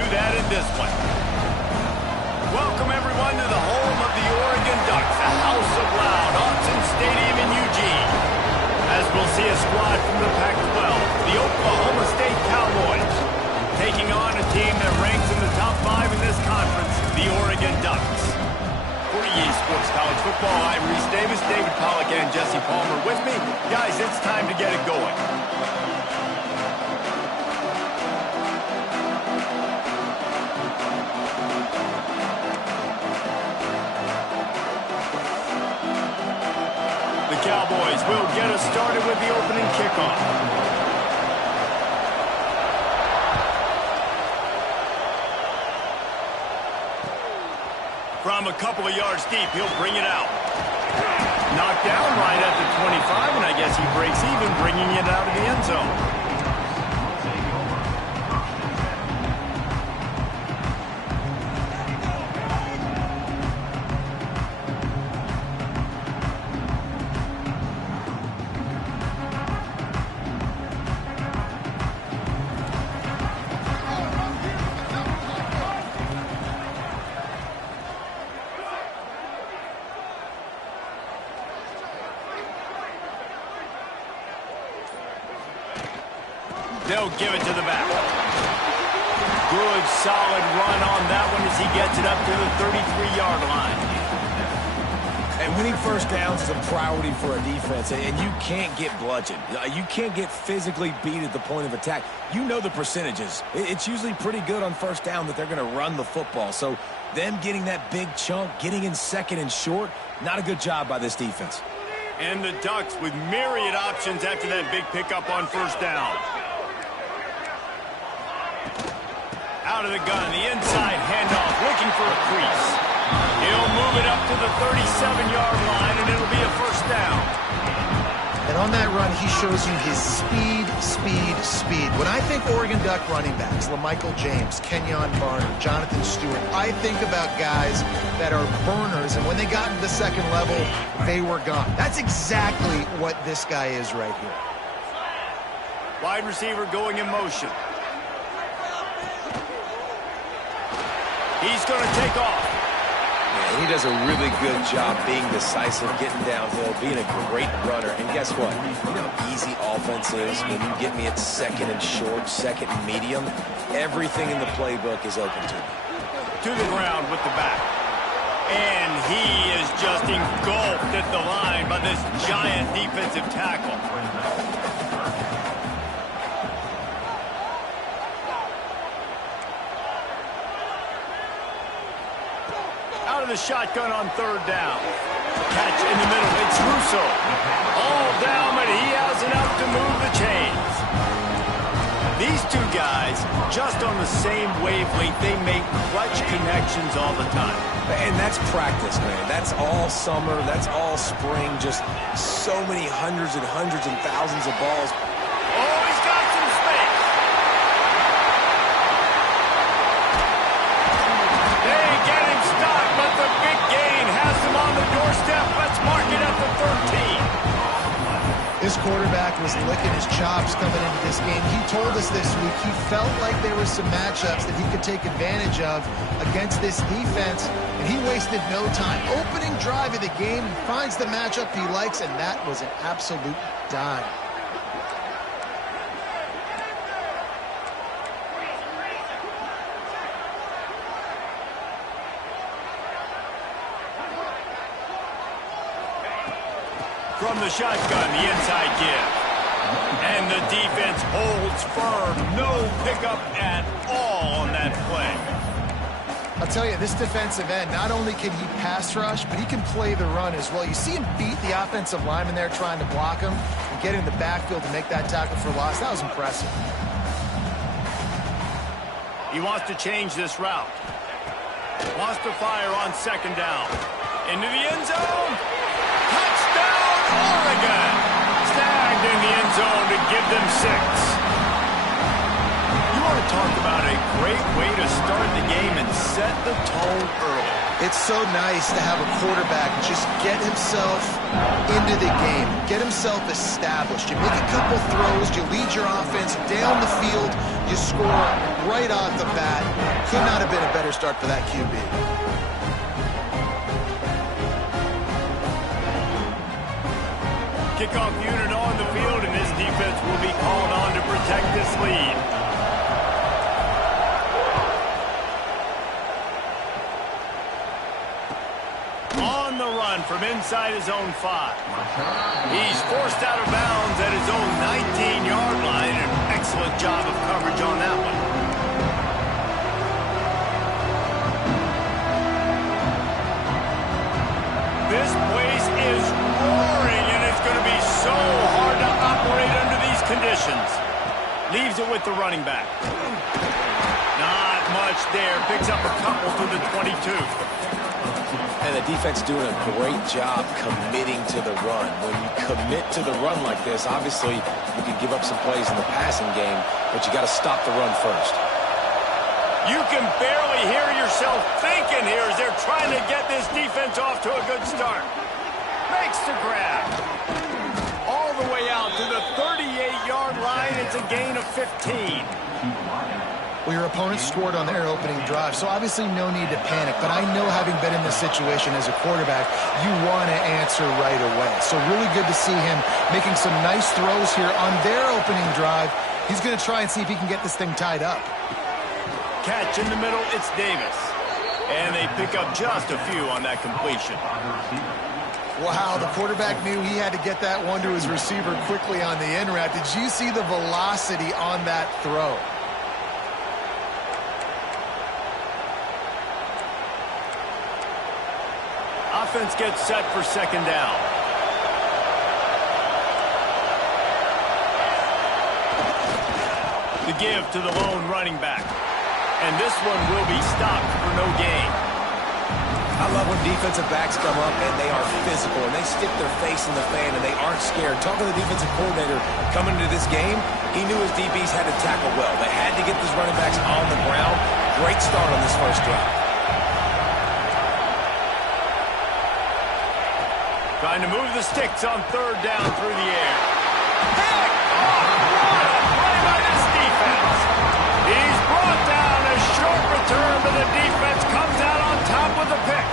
do that in this one. Welcome, everyone, to the home of the Oregon Ducks, the House of Loud, Autzen Stadium in Eugene. As we'll see a squad from the Pac-12, the Oklahoma State Cowboys, taking on a team that ranks in the top 5 in this conference, the Oregon Ducks. For EA Sports College Football, I'm Reese Davis, David Pollack, and Jesse Palmer with me. Guys, it's time to get it going. The Cowboys will get us started with the opening kickoff. From a couple of yards deep, he'll bring it out. Knocked down right at the 25, and I guess he breaks even, bringing it out of the end zone. They'll give it to the back. Good, solid run on that one as he gets it up to the 33-yard line. And winning first downs is a priority for a defense, and you can't get bludgeoned. You can't get physically beat at the point of attack. You know the percentages. It's usually pretty good on first down that they're going to run the football. So them getting that big chunk, getting in second and short, not a good job by this defense. And the Ducks with myriad options after that big pickup on first down. Out of the gun, the inside handoff, looking for a crease. He'll move it up to the 37-yard line, and it'll be a first down. And on that run, he shows you his speed. When I think Oregon Duck running backs, LaMichael James, Kenyon Barner, Jonathan Stewart, I think about guys that are burners, and when they got into the second level, they were gone. That's exactly what this guy is right here. Wide receiver going in motion. He's going to take off. Yeah, he does a really good job being decisive, getting downhill, being a great runner. And guess what? You know how easy offense is when you get me at second and short, second and medium. Everything in the playbook is open to me. To the ground with the back. And he is just engulfed at the line by this giant defensive tackle. Out of the shotgun on third down. Catch in the middle. It's Russo. All down, but he has enough to move the chains. These two guys, just on the same wavelength, they make clutch connections all the time. And that's practice, man. That's all summer. That's all spring. Just so many hundreds and thousands of balls. Oh, he's got some space. They get him stopped, but the big gain has him on the doorstep. Let's mark it at the 13. This quarterback was licking his chops coming into this game. He told us this week he felt like there were some matchups that he could take advantage of against this defense, and he wasted no time. Opening drive of the game, he finds the matchup he likes, and that was an absolute dime. From the shotgun, the inside give. And the defense holds firm. No pickup at all on that play. I'll tell you, this defensive end, not only can he pass rush, but he can play the run as well. You see him beat the offensive lineman there trying to block him and get in the backfield to make that tackle for loss. That was impressive. He wants to change this route. Wants to fire on second down. Into the end zone. Touchdown, Oregon. Snagged in the end zone to give them 6. You want to talk about a great way to start the game and set the tone early. It's so nice to have a quarterback just get himself into the game, get himself established. You make a couple throws, you lead your offense down the field, you score right off the bat. Could not have been a better start for that QB. Kickoff unit on the field, and this defense will be called on to protect this lead. On the run from inside his own 5. He's forced out of bounds at his own 19-yard line. An excellent job of coverage on that one. This place is roaring, and it's going to be so hard to operate under these conditions. Leaves it with the running back. Not much there. Picks up a couple to the 22. And the defense doing a great job committing to the run. When you commit to the run like this, obviously you can give up some plays in the passing game, but you got to stop the run first. You can barely hear yourself thinking here as they're trying to get this defense off to a good start. Makes the grab. All the way out to the 38-yard line. It's a gain of 15. Well, your opponent scored on their opening drive, so obviously no need to panic. But I know, having been in this situation as a quarterback, you want to answer right away. So really good to see him making some nice throws here on their opening drive. He's going to try and see if he can get this thing tied up. Catch in the middle, it's Davis. And they pick up just a few on that completion. Wow, the quarterback knew he had to get that one to his receiver quickly on the in route. Did you see the velocity on that throw? Offense gets set for second down. The give to the lone running back. And this one will be stopped for no gain. I love when defensive backs come up and they are physical and they stick their face in the fan and they aren't scared. Talking to the defensive coordinator coming into this game, he knew his DBs had to tackle well. They had to get these running backs on the ground. Great start on this first drive. Trying to move the sticks on third down through the air. Pick! Oh, what a play by this defense. He's brought down a short return, but the defense comes out on top with a pick.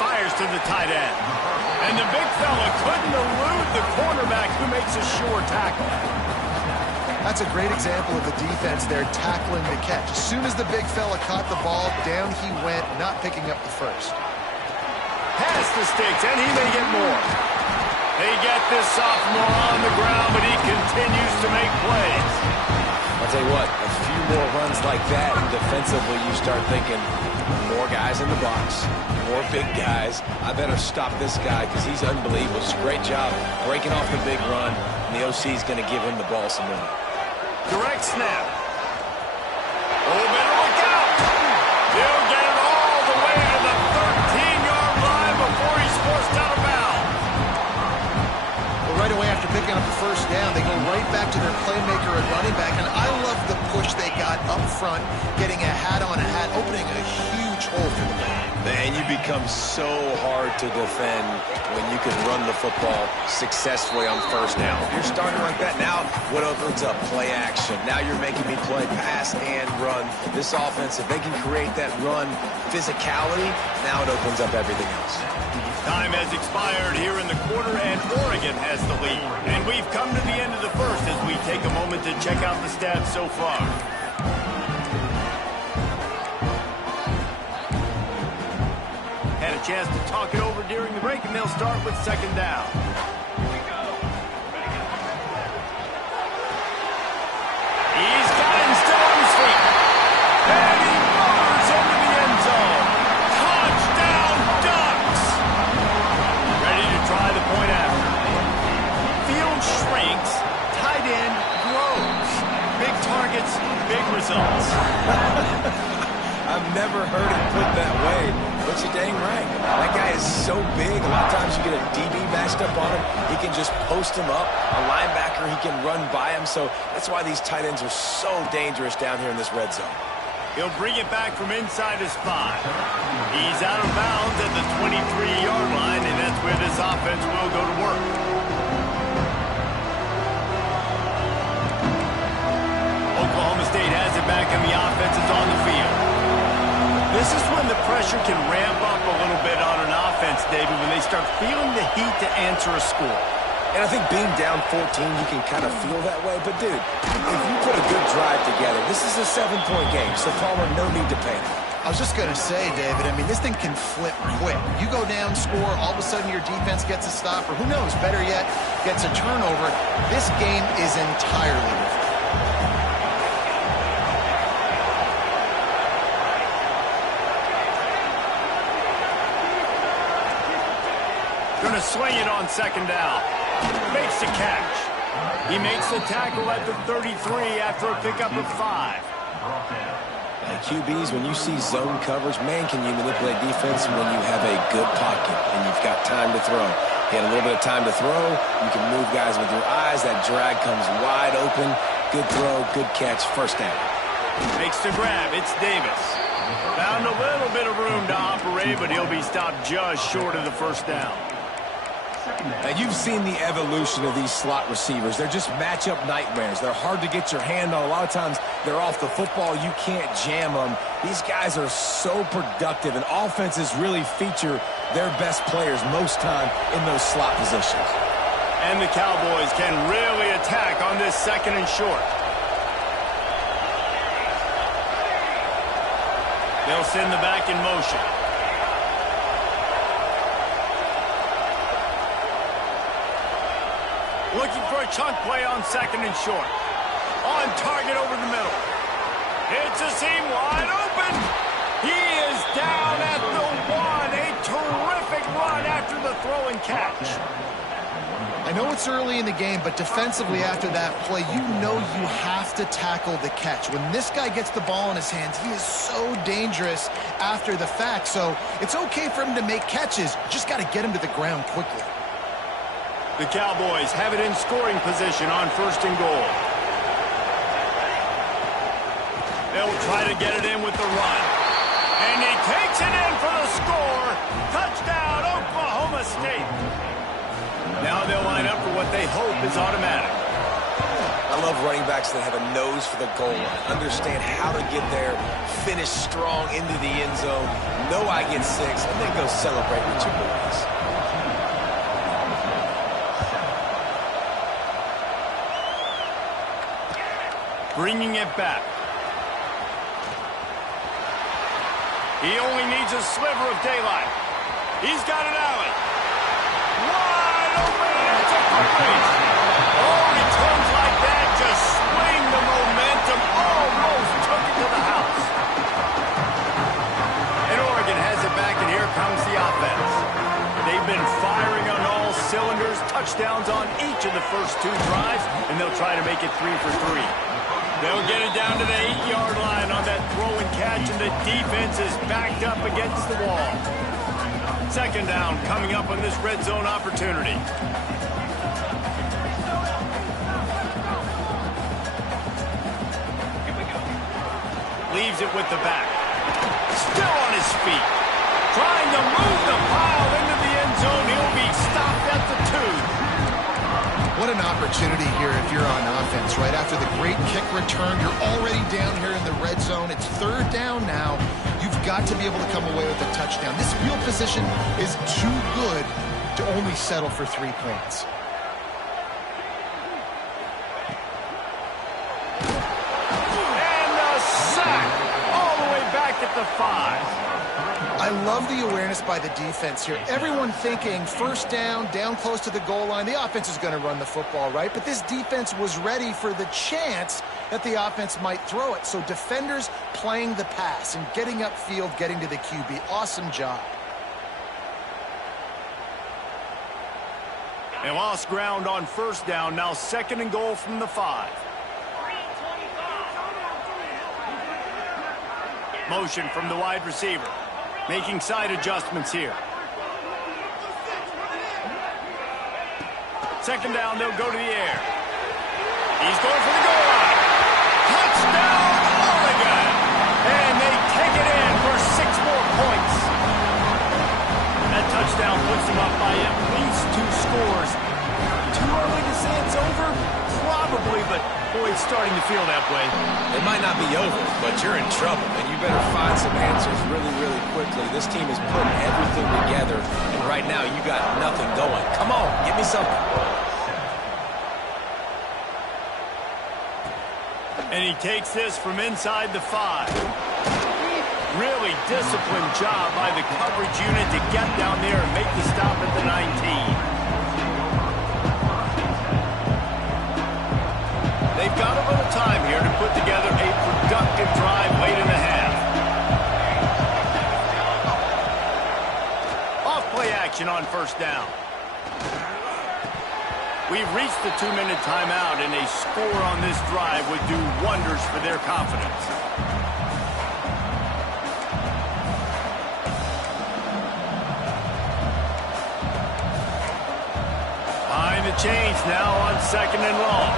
Fires to the tight end. And the big fella couldn't elude the cornerback who makes a sure tackle. That's a great example of the defense there tackling the catch. As soon as the big fella caught the ball, down he went, not picking up the first. Past the sticks, and he may get more. They get this sophomore on the ground, but he continues to make plays. I'll tell you what, a few more runs like that, and defensively you start thinking, more guys in the box, more big guys. I better stop this guy because he's unbelievable. It's a great job breaking off the big run, and the OC is going to give him the ball some more. Direct snap. Oh, better look out. He'll get it all the way to the 13-yard line before he's forced out of bounds. Well, right away after picking up the first down, they go right back to their playmaker at running back. And I love the push they got up front, getting a hat on a hat, opening a huge hole for the man. And you become so hard to defend when you can run the football successfully on first down. If you're starting like that, now what opens up? Play action. Now you're making me play pass and run. This offense, if they can create that run physicality, now it opens up everything else. Time has expired here in the quarter, and Oregon has the lead. And we've come to the end of the first as we take a moment to check out the stats so far. Had a chance to talk it over during the break, and they'll start with second down. He's got him still on his feet. And he roars into the end zone. Touchdown, Ducks! Ready to try the point after. Field shrinks, tight end grows. Big targets, big results. I've never heard it put that way, but you're dang right. That guy is so big, a lot of times you get a DB matched post up on him, he can just post him up. A linebacker, he can run by him. So that's why these tight ends are so dangerous down here in this red zone. He'll bring it back from inside his 5. He's out of bounds at the 23-yard line, and that's where this offense will go to work. Oklahoma State has it back, and the offense is on the field. This is when the pressure can ramp up a little bit on an offense, David, when they start feeling the heat to answer a score. And I think being down 14, you can kind of feel that way. But, dude, if you put a good drive together, this is a 7-point game. So, Palmer, no need to panic. I was just going to say, David, I mean, this thing can flip quick. You go down, score, all of a sudden your defense gets a stop, or who knows, better yet, gets a turnover. This game is entirely different. Going to swing it on second down. Makes the catch. He makes the tackle at the 33 after a pickup of 5. QBs, when you see zone coverage, man, can you manipulate defense when you have a good pocket and you've got time to throw. You had a little bit of time to throw. You can move guys with your eyes. That drag comes wide open. Good throw, good catch, first down. Makes the grab. It's Davis. Found a little bit of room to operate, but he'll be stopped just short of the first down. Now, you've seen the evolution of these slot receivers. They're just matchup nightmares. They're hard to get your hand on. A lot of times, they're off the football. You can't jam them. These guys are so productive, and offenses really feature their best players most time in those slot positions. And the Cowboys can really attack on this second and short. They'll send the back in motion. Looking for a chunk play on second and short. On target over the middle. It's a seam wide open. He is down at the 1. A terrific run after the throw and catch. I know it's early in the game, but defensively after that play, you know you have to tackle the catch. When this guy gets the ball in his hands, he is so dangerous after the fact. So it's okay for him to make catches. Just got to get him to the ground quickly. The Cowboys have it in scoring position on first and goal. They'll try to get it in with the run. And he takes it in for the score. Touchdown, Oklahoma State. Now they'll line up for what they hope is automatic. I love running backs that have a nose for the goal line. Understand how to get there, finish strong into the end zone, know I get 6, and then go celebrate with your boys. Bringing it back. He only needs a sliver of daylight. He's got an alley. Wide open, and it's a complete. Oh, returns like that just swing the momentum. Almost took it to the house. And Oregon has it back, and here comes the offense. They've been firing on all cylinders, touchdowns on each of the first 2 drives, and they'll try to make it 3 for 3. They'll get it down to the 8-yard line on that throw and catch, and the defense is backed up against the wall. Second down coming up on this red zone opportunity. Leaves it with the back. Still on his feet. Trying to move the pile into the end zone. He'll be stopped at the 2. What an opportunity here if you're on offense, right? After the great kick return, you're already down here in the red zone. It's third down now. You've got to be able to come away with a touchdown. This field position is too good to only settle for 3 points. And a sack all the way back at the 5. I love the awareness by the defense here. Everyone thinking first down, down close to the goal line. The offense is going to run the football, right? But this defense was ready for the chance that the offense might throw it. So defenders playing the pass and getting upfield, getting to the QB. Awesome job. They lost ground on first down. Now second and goal from the 5. Motion from the wide receiver. Making side adjustments here. Second down, they'll go to the air. He's going for the goal line. Touchdown, Oregon! And they take it in for 6 more points. That touchdown puts them up by at least 2 scores. Too early to say it's over? Probably, but boy, it's starting to feel that way. It might not be over, but you're in trouble, and you better find some answers really, really quickly. This team is putting everything together, and right now you got nothing going. Come on, give me something. And he takes this from inside the 5. Really disciplined job by the coverage unit to get down there and make the stop at the 19. They've got a little time here to put together a productive drive late in the half. Off play action on first down. We've reached the 2-minute timeout, and a score on this drive would do wonders for their confidence. Behind the chains now on 2nd and long.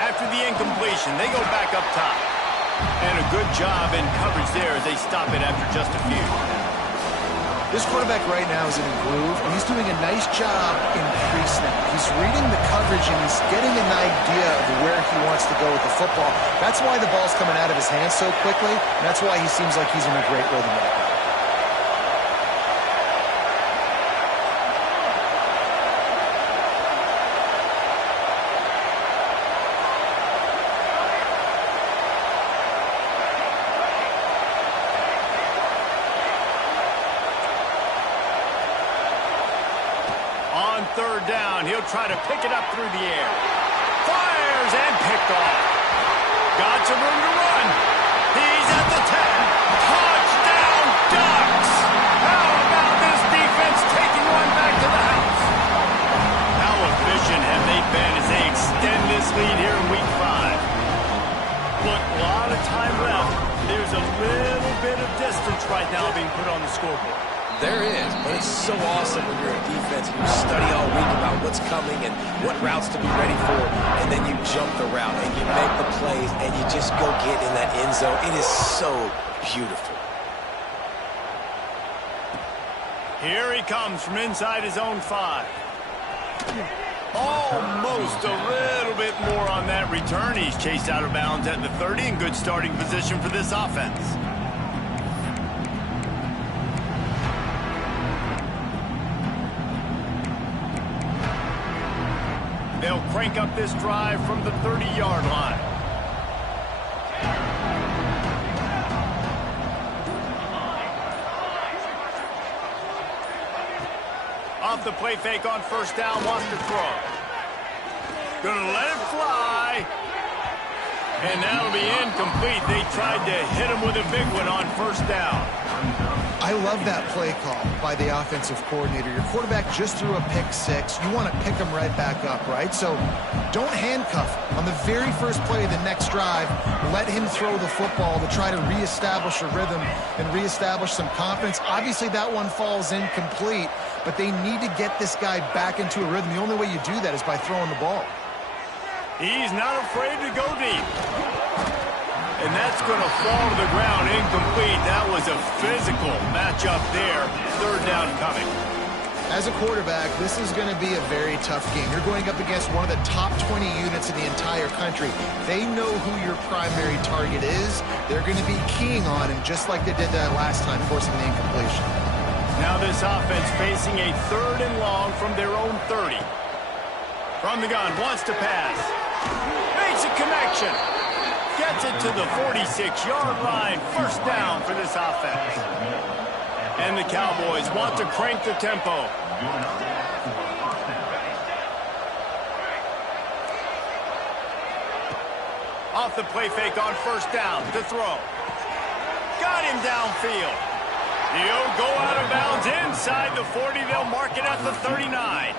After the incompletion, they go back up top. And a good job in coverage there as they stop it after just a few. This quarterback right now is in a groove, and he's doing a nice job in pre-snap. He's reading the coverage, and he's getting an idea of where he wants to go with the football. That's why the ball's coming out of his hands so quickly, and that's why he seems like he's in a great rhythm right now. On 3rd down, he'll try to pick it up through the air. Fires and picked off. Got some room to run. He's at the 10. Touchdown, Ducks! How about this defense taking one back to the house? How efficient have they been as they extend this lead here in Week 5? Look, a lot of time left. There's a little bit of distance right now being put on the scoreboard. There is, but it's so awesome when you're a defense and you study all week about what's coming and what routes to be ready for, and then you jump the route and you make the plays and you just go get in that end zone. It is so beautiful. Here he comes from inside his own 5. Almost a little bit more on that return. He's chased out of bounds at the 30 in good starting position for this offense. They'll crank up this drive from the 30-yard line. Off the play fake on first down, wants to throw. Gonna let it fly. And that'll be incomplete. They tried to hit him with a big one on first down. I love that play call by the offensive coordinator. Your quarterback just threw a pick 6. You want to pick him right back up, right? So don't handcuff him. On the very first play of the next drive, let him throw the football to try to reestablish a rhythm and reestablish some confidence. Obviously, that one falls incomplete, but they need to get this guy back into a rhythm. The only way you do that is by throwing the ball. He's not afraid to go deep. And that's going to fall to the ground incomplete. That was a physical matchup there. 3rd down coming. As a quarterback, this is going to be a very tough game. You're going up against one of the top 20 units in the entire country. They know who your primary target is. They're going to be keying on him just like they did that last time, forcing the incompletion. Now this offense facing a 3rd and long from their own 30. From the gun, wants to pass. Makes a connection. Gets it to the 46-yard line. First down for this offense. And the Cowboys want to crank the tempo. Off the play fake on first down to throw. Got him downfield. He'll go out of bounds inside the 40. They'll mark it at the 39.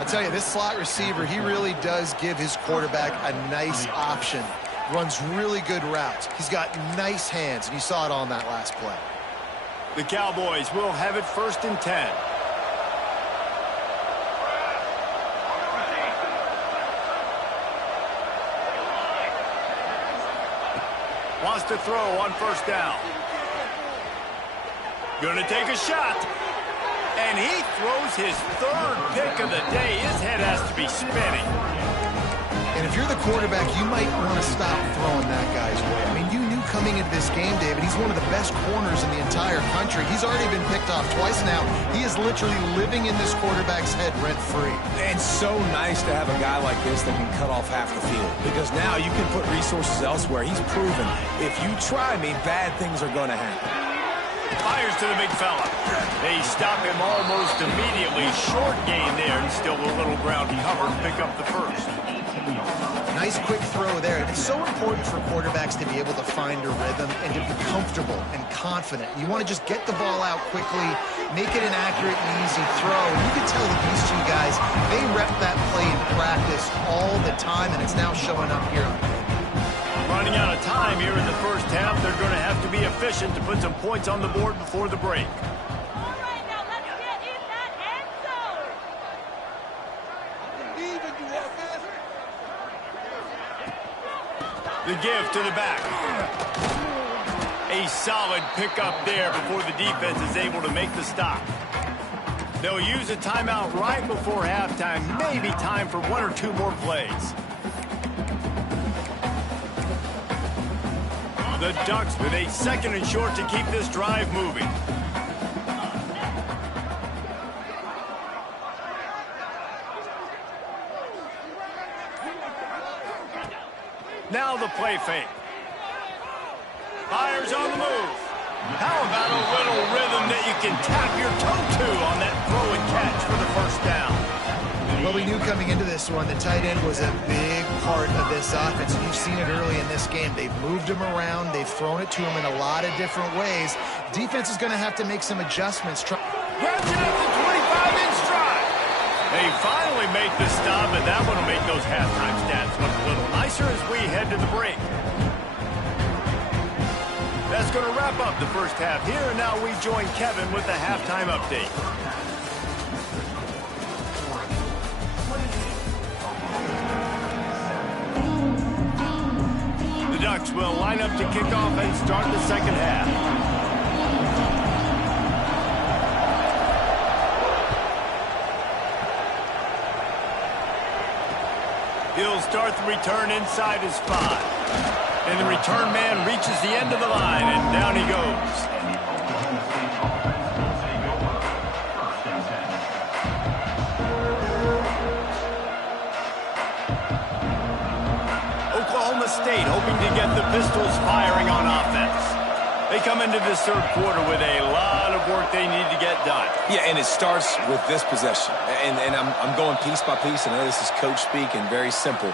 I tell you, this slot receiver, he really does give his quarterback a nice option. Runs really good routes. He's got nice hands, and you saw it all in that last play. The Cowboys will have it 1st and 10. Wants to throw on 1st down. Gonna take a shot. And he throws his 3rd pick of the day. His head has to be spinning. And if you're the quarterback, you might want to stop throwing that guy's way. I mean, you knew coming into this game, David, he's one of the best corners in the entire country. He's already been picked off twice now. He is literally living in this quarterback's head rent-free. And so nice to have a guy like this that can cut off half the field. Because now you can put resources elsewhere. He's proven if you try me, bad things are going to happen. Fires to the big fella. They stop him almost immediately. Short gain there, and still a little ground. He hovered, pick up the 1st. Nice quick throw there. It's so important for quarterbacks to be able to find a rhythm and to be comfortable and confident. You want to just get the ball out quickly, make it an accurate and easy throw. And you can tell that these two guys, they rep that play in practice all the time, and it's now showing up here. Running out of time here in the 1st half. They're going to have to be efficient to put some points on the board before the break. All right, now let's get in that end zone. The give to the back. A solid pickup there before the defense is able to make the stop. They'll use a timeout right before halftime. Maybe time for 1 or 2 more plays. The Ducks with a 2nd and short to keep this drive moving. Now the play fake. Fires on the move. How about a little rhythm that you can tap your toe to on that throw and catch for the 1st down? Well, we knew coming into this one, the tight end was a big part of this offense. And you've seen it early in this game. They've moved him around. They've thrown it to him in a lot of different ways. Defense is going to have to make some adjustments. Grabs it at the 25-inch stride. They finally make the stop, and that one will make those halftime stats look a little nicer as we head to the break. That's going to wrap up the 1st half here, and now we join Kevin with the halftime update. The Ducks will line up to kick off and start the 2nd half. He'll start the return inside his 5. And the return man reaches the end of the line, and down he goes. Oklahoma State hoping to get the Pistols firing on offense. They come into this 3rd quarter with a lot of work they need to get done. Yeah, and it starts with this possession. And I'm going piece by piece. I know this is coach speak and very simple.